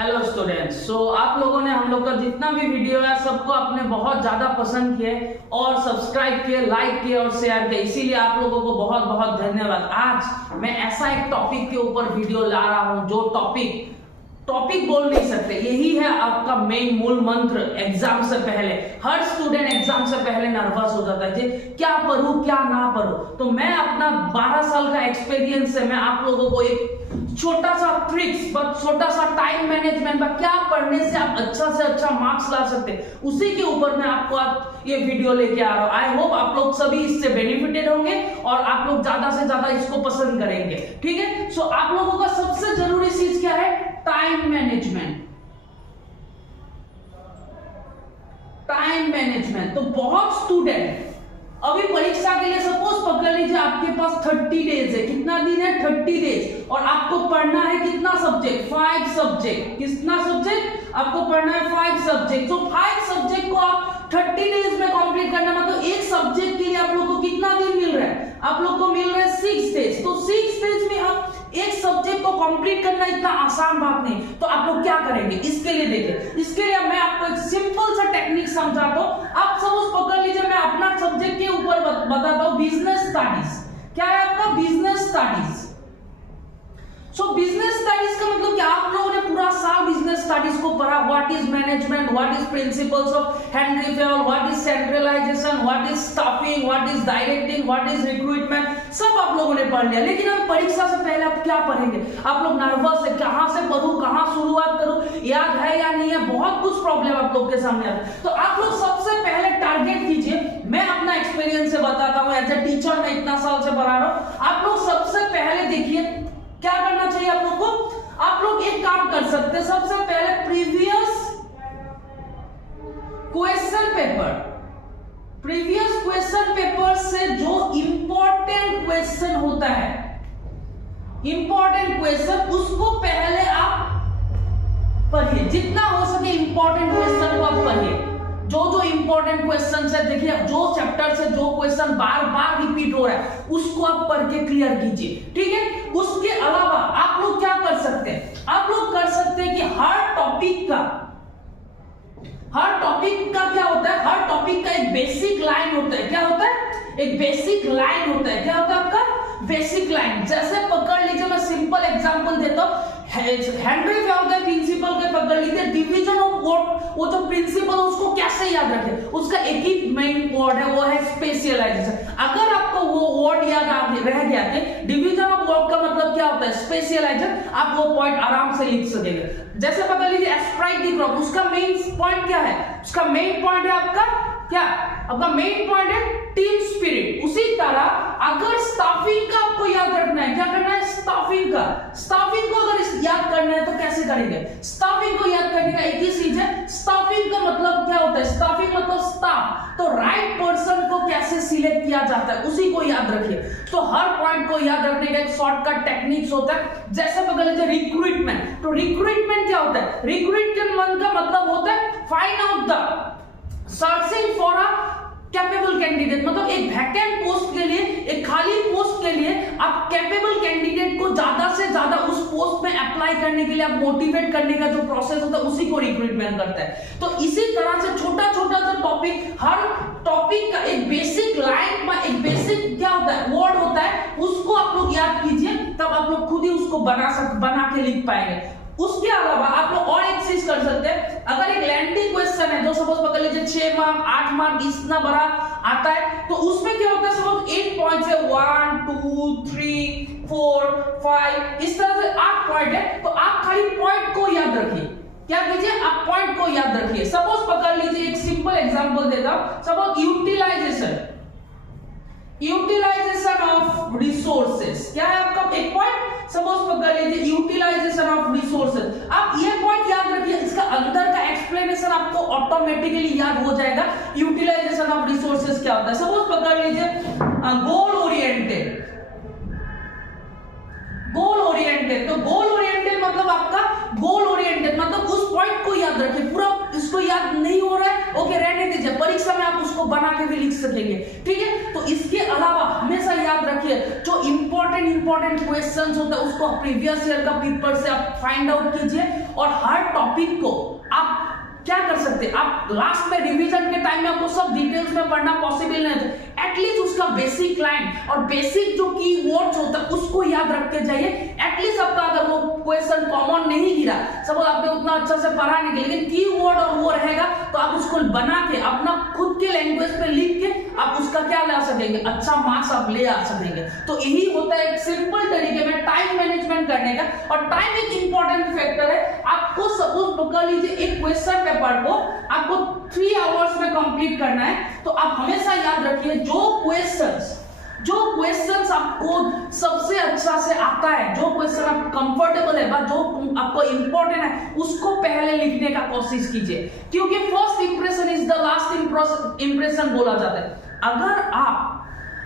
Hello students. आप लोगों ने हम लोग का जितना भी वीडियो है सबको आपने बहुत ज्यादा पसंद किए और सब्सक्राइब किए, लाइक किए और शेयर किए, इसीलिए आप लोगों को बहुत बहुत धन्यवाद। आज मैं ऐसा एक टॉपिक के ऊपर वीडियो ला रहा हूं जो टॉपिक बोल नहीं सकते, यही है आपका मेन मूल मंत्र। एग्जाम से पहले हर स्टूडेंट एग्जाम से पहले नर्वस हो जाता है कि क्या पढूं क्या ना पढूं। तो मैं अपना 12 साल का एक्सपीरियंस से मैं आप लोगों को एक छोटा सा ट्रिक्स, छोटा सा टाइम मैनेजमेंट, क्या पढ़ने से आप अच्छा से अच्छा मार्क्स ला सकते हैं, उसी के ऊपर मैं आपको आज ये वीडियो लेके आ रहा हूं। आई होप आप लोग सभी इससे बेनिफिटेड होंगे और आप लोग ज्यादा से ज्यादा इसको पसंद करेंगे। ठीक है, सो आप लोगों का सबसे जरूरी चीज क्या है? Time management. Time management. तो बहुत स्टूडेंट अभी परीक्षा के लिए सपोज पकड़ लीजिए आपके पास 30 डेज है। कितना दिन है? 30 डेज। और आपको पढ़ना है कितना सब्जेक्ट? 5 सब्जेक्ट। कितना सब्जेक्ट आपको पढ़ना है? 5 सब्जेक्ट। तो 5 सब्जेक्ट को आप 30 डेज में कंप्लीट करना, मतलब एक सब्जेक्ट के लिए आप लोग को कितना दिन मिल रहा है? आप लोग को मिल रहा है 6 डेज। तो 6 डेज में आप एक सब्जेक्ट को कंप्लीट करना इतना आसान बात नहीं। तो आप लोग क्या करेंगे इसके लिए? देखिए, इसके लिए मैं आपको एक सिंपल सा टेक्निक समझाता हूं। आप सपोज पकड़ लीजिए मैं अपना सब्जेक्ट के ऊपर बताता हूं, बिजनेस स्टडीज। क्या है आपका? Business studies. सो बिजनेस स्टडीज का मतलब क्या? आप लोगों ने पूरा साल बिजनेस स्टडीज को पढ़ा। What is management, what is principles of Henri Fayol, what is centralisation, what is staffing, what is directing, what is recruitment, सब आप लोगों ने पढ़ लिया। लेकिन अब परीक्षा से पहले आप क्या पढ़ेंगे? आप लोग नर्वस है, कहां से पढ़ूं, कहां शुरुआत करूं, याद है या नहीं है, बहुत कुछ प्रॉब्लम आप लोग के सामने आता है। तो आप लोग सबसे पहले टारगेट कीजिए। मैं अपना एक्सपीरियंस से बताता हूं, एज ए टीचर मैं इतना साल से पढ़ा रहा हूं। आप लोग सबसे पहले देखिए क्या करना चाहिए आप लोग को। आप लोग एक काम कर सकते हैं, सबसे पहले प्रीवियस क्वेश्चन पेपर से जो इंपॉर्टेंट क्वेश्चन होता है, इंपॉर्टेंट क्वेश्चन, उसको पहले आप पढ़िए। जितना हो सके इंपॉर्टेंट क्वेश्चन को आप पढ़िए। जो इंपॉर्टेंट क्वेश्चन है, देखिए जो चैप्टर से जो क्वेश्चन बार बार रिपीट हो रहा है उसको आप पढ़ के क्लियर कीजिए। ठीक है, उसके अलावा आप लोग क्या कर सकते हैं? आप लोग कर सकते हैं कि हर टॉपिक का क्या होता है? हर टॉपिक का एक बेसिक लाइन होता है। क्या होता है? एक बेसिक लाइन होता है। क्या होता है आपका? Basic line. जैसे पकड़ लीजिए, मैं सिंपल एग्जांपल देता हूं। हेनरी फेयल के प्रिंसिपल के पकड़ लीजिए, डिवीजन ऑफ वर्ड, वो जो प्रिंसिपल उसको कैसे याद रखें? उसका एक ही मेन वर्ड है, वो है स्पेशलाइजेशन। अगर आपको वो वर्ड याद रह गया कि डिवीजन ऑफ वर्ड का मतलब क्या होता है, स्पेशलाइजेशन, आप वो पॉइंट आराम से लिख सकेंगे। जैसे पकड़ लीजिए एस्प्राइट दी क्रॉप, उसका मेन पॉइंट क्या है? उसका मेन पॉइंट है आपका क्या? आपका मेन पॉइंट है टीम स्पिरिट। उसी तरह अगर स्टाफिंग का आपको याद रखना है, क्या करना है? स्टाफिंग को अगर याद करना है तो कैसे करेंगे? स्टाफिंग को याद करने का एक ही चीज है, स्टाफिंग का मतलब क्या होता है? स्टाफिंग मतलब स्टाफ। तो राइट पर्सन को कैसे सिलेक्ट किया जाता है उसी को याद रखिए। तो हर पॉइंट को याद रखने का एक शॉर्टकट टेक्निक्स होता है। जैसे पकड़ लीजिए रिक्रूटमेंट। तो रिक्रूटमेंट क्या होता है? रिक्रूटमेंट का मतलब होता है find out the searching for a capable candidate. मतलब एक वैकेंट पोस्ट के लिए, एक खाली पोस्ट के लिए आप कैपेबल कैंडिडेट को ज्यादा से ज्यादा उस पोस्ट में अप्लाई करने के लिए आप मोटिवेट करने का जो प्रोसेस होता है उसी को रिक्रूटमेंट करता है। तो इसी तरह से छोटा छोटा सा टॉपिक, हर टॉपिक का एक बेसिक लाइन में एक बेसिक क्या होता है, वर्ड होता है, उसको आप लोग याद कीजिए, तब आप लोग खुद ही उसको बना के लिख पाएंगे। उसके अलावा आप लोग और एक चीज कर सकते हैं। अगर एक लैंडिंग क्वेश्चन है जो सपोज पकड़ लीजिए 6 मार्क 8 मार्क इतना बड़ा आता है, तो उसमें क्या होता है, सपोज 8 पॉइंट्स है, 1 2 3 4 5, इस तरह से 8 पॉइंट है। तो आप खाली पॉइंट को याद रखिए। क्या कीजिए? आप पॉइंट को याद रखिए। सपोज पकड़ लीजिए, एक सिंपल एग्जांपल देता हूं। Suppose utilisation of resources. क्या है आपका? एक पॉइंट। सपोज पकड़ लीजिए यूटिलाइजेशन ऑफ रिसोर्सेज। आप ये पॉइंट याद रखिए, इसका अंदर का एक्सप्लेनेशन आपको ऑटोमेटिकली याद हो जाएगा। यूटिलाइजेशन ऑफ रिसोर्सेज क्या होता है? सपोज पकड़ लीजिए गोल ओरिएंटेड। तो गोल ओरिएंटेड मतलब आपका गोल ओरिएंटेड मतलब उस पॉइंट को याद रखिए। पूरा इसको याद नहीं हो रहा है, ओके रहने दीजिए, परीक्षा में आप उसको बना के भी लिख सकेंगे। ठीक है, तो इसके अलावा हमेशा याद रखिए जो इंपॉर्टेंट क्वेश्चंस होता है उसको प्रीवियस ईयर का पेपर से आप फाइंड आउट कीजिए और हर टॉपिक को आप क्या कर सकते हैं, आप लास्ट में रिवीजन के टाइम में आपको सब डिटेल्स में पढ़ना पॉसिबल नहीं है, एटलीस्ट उसका बेसिक लाइन और बेसिक जो की वर्ड्स होता है उसको याद रख के जाइए। एटलीस्ट आपका अगर वो क्वेश्चन कॉमन नहीं गिरा, सपोज आपने उतना अच्छा से पढ़ा नहीं, लेकिन की वर्ड और वो रहेगा तो आप उसको बना के अपना खुद के लैंग्वेज पे लिख के आप उसका क्या ला सकेंगे, अच्छा मार्क्स आप ले आ सकेंगे। तो यही होता है एक सिंपल तरीके में टाइम मैनेजमेंट करने का। और टाइम एक इंपॉर्टेंट फैक्टर है। आपको सपोज पकड़ लीजिए एक क्वेश्चन पेपर को आपको 3 आवर्स में कंप्लीट करना है, तो आप हमेशा याद रखिए जो क्वेश्चंस आपको सबसे अच्छा से आता है, जो क्वेश्चन आप कंफर्टेबल है, जो आपको इंपॉर्टेंट है, उसको पहले लिखने का कोशिश कीजिए, क्योंकि first impression is the last impression बोला जाता है।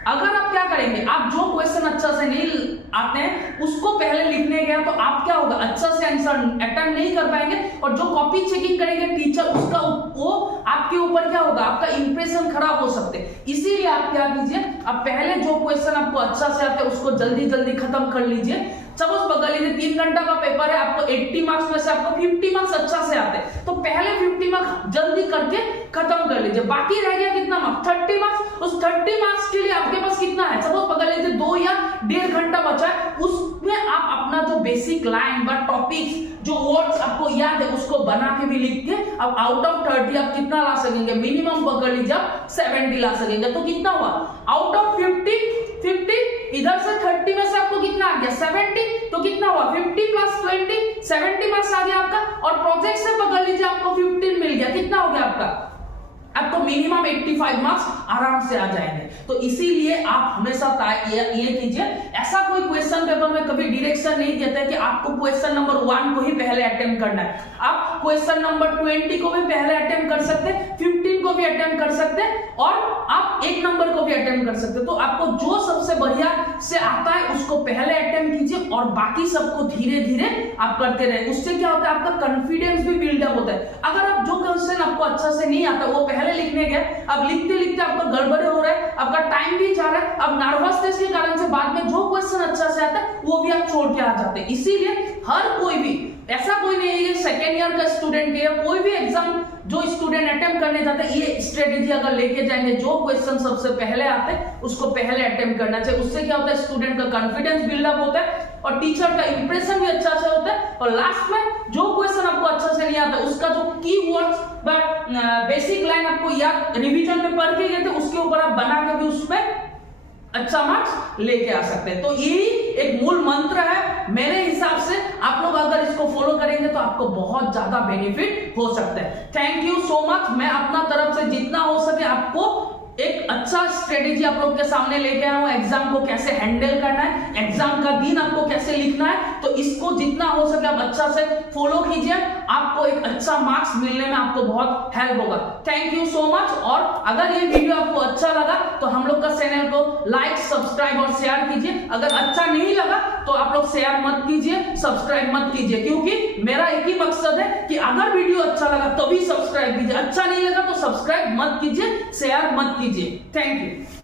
अगर आप क्या करेंगे, आप जो क्वेश्चन अच्छा से नहीं आते हैं उसको पहले लिखने गया तो आप क्या होगा, अच्छा से आंसर अटेम्प्ट नहीं कर पाएंगे, और जो कॉपी चेकिंग करेंगे टीचर उसका वो आपके ऊपर क्या होगा, आपका इंप्रेशन खराब हो सकते हैं। इसीलिए आप क्या कीजिए, आप पहले जो क्वेश्चन आपको अच्छा से आते हैं उसको जल्दी जल्दी खत्म कर लीजिए। सपोज पकड़ लीजिए 3 घंटा का पेपर है, आपको 80 मार्क्स में से आपको 50 मार्क्स अच्छा से आते हैं, तो पहले 50 मार्क्स जल्दी करके खत्म कर लीजिए। बाकी रह गया कितना मार्क्स, 30 मार्क्स। उस 30 मार्क्स के लिए आपके पास कितना है, सपोज पकड़ लीजिए 2 या 1.5 घंटा बचा है, उसमें आप अपना जो बेसिक लाइन व टॉपिक्स जो वर्ड्स आपको याद है उसको बना के भी लिख के अब आउट ऑफ 30 आप कितना ला सकेंगे, मिनिमम पकड़ लीजिए आप 70 ला सकेंगे। तो कितना हुआ, आउट ऑफ 50 इधर से 30 में से आपको कितना आ गया 70, तो कितना हुआ 50 प्लस 20 70 मार्क्स आ गया आपका। और प्रोजेक्ट से पकड़ लीजिए आपको 15 मिल गया, कितना हो गया आपको मिनिमम 85 मार्क्स आराम से आ जाएंगे। तो इसीलिए आप हमेशा ये कीजिए, ऐसा कोई क्वेश्चन पेपर में कभी डायरेक्शन नहीं देता है कि आपको क्वेश्चन नंबर 1 को ही पहले अटेम्प्ट करना है। आप क्वेश्चन नंबर 20 को भी पहले अटेम्प्ट कर सकते हैं, 15 को भी अटेम्प्ट कर सकते हैं, और आप 1 नंबर को भी अटेम्प्ट कर सकते हैं। तो आपको जो सबसे बढ़िया से आता है उसको पहले अटेम्प्ट कीजिए और बाकी सबको धीरे धीरे आप करते रहे। उससे क्या होता है, आपका कॉन्फिडेंस भी बिल्डअप होता है। अगर आप जो क्वेश्चन आपको अच्छा से नहीं आता वो पहले लिखने गए, अब लिखते लिखते आपका गड़बड़े हो रहा है, आपका टाइम भी जा रहा है, अब नर्वसनेस के कारण से बाद में जो क्वेश्चन अच्छा से आता है वो भी आप छोड़ के आ जाते हैं। इसीलिए हर कोई भी, ऐसा कोई नहीं है ये सेकेंड ईयर का स्टूडेंट है, कोई भी एग्जाम जो स्टूडेंट अटेम्प्ट करने जाते हैं ये स्ट्रेटेजी अगर लेके जाएंगे, जो क्वेश्चन सबसे पहले आते हैं उसको पहले अटेम्प्ट करना चाहिए। उससे क्या होता है, स्टूडेंट का कॉन्फिडेंस बिल्डअप होता है और टीचर का इंप्रेशन भी अच्छा से होता है। और लास्ट में जो क्वेश्चन आपको अच्छा से नहीं आता उसका जो कीवर्ड्स बट बेसिक लाइन आपको याद रिवीजन में पढ़ के गए थे उसके ऊपर आप बना के भी उसमें अच्छा मार्क्स लेके आ सकते हैं। तो यही एक मूल मंत्र है मेरे हिसाब से। आप लोग अगर इसको फॉलो करेंगे तो आपको बहुत ज्यादा बेनिफिट हो सकता है। Thank you so much. मैं अपना तरफ से जितना हो सके आपको एक अच्छा स्ट्रेटेजी आप लोग के सामने लेके आया हूं, एग्जाम को कैसे हैंडल करना है, एग्जाम का दिन आपको कैसे लिखना है। तो इसको जितना हो सके आप अच्छा से फॉलो कीजिए, आपको एक अच्छा मार्क्स मिलने में आपको बहुत हेल्प होगा। Thank you so much. और अगर ये वीडियो आपको अच्छा लगा तो हम लोग का चैनल को लाइक, सब्सक्राइब और शेयर कीजिए। अगर अच्छा नहीं लगा तो आप लोग शेयर मत कीजिए, सब्सक्राइब मत कीजिए, क्योंकि मेरा एक ही मकसद है कि अगर वीडियो अच्छा लगा तभी सब्सक्राइब कीजिए, अच्छा नहीं लगा तो सब्सक्राइब मत कीजिए, शेयर मत कीजिए। Thank you.